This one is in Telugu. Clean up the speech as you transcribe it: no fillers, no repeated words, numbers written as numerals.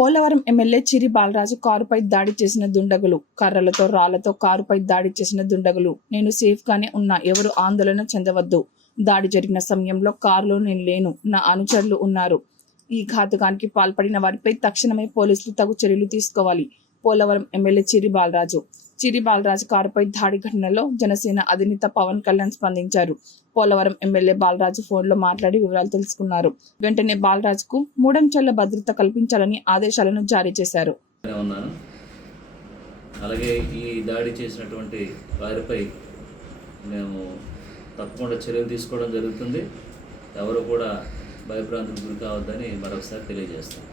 పోలవరం ఎమ్మెల్యే చిరి బాలరాజు కారుపై దాడి చేసిన దుండగులు. కర్రలతో రాళ్లతో కారుపై దాడి చేసిన దుండగులు. నేను సేఫ్ గానే ఉన్నా, ఎవరు ఆందోళన చెందవద్దు. దాడి జరిగిన సమయంలో కారులో నేను లేను, నా అనుచరులు ఉన్నారు. ఈ ఘాతుకానికి పాల్పడిన వారిపై తక్షణమే పోలీసులు తగు చర్యలు తీసుకోవాలి. పోలవరం ఎమ్మెల్యే చిరి బాలరాజు కారుపై దాడి ఘటనలో జనసేన అధినేత పవన్ కళ్యాణ్ స్పందించారు. పోలవరం ఎమ్మెల్యే బాలరాజు ఫోన్లో మాట్లాడి వివరాలు తెలుసుకున్నారు. వెంటనే బాలరాజుకు మూడంచెల భద్రత కల్పించాలని ఆదేశాలను జారీ చేశారు. అలాగే ఈ దాడి చేసినటువంటి వారిపై మేము తప్పకుండా చర్యలు తీసుకోవడం జరుగుతుంది. ఎవరు కూడా భయభ్రాంతులకు గురి కావద్దని మరొకసారి తెలియజేస్తాం.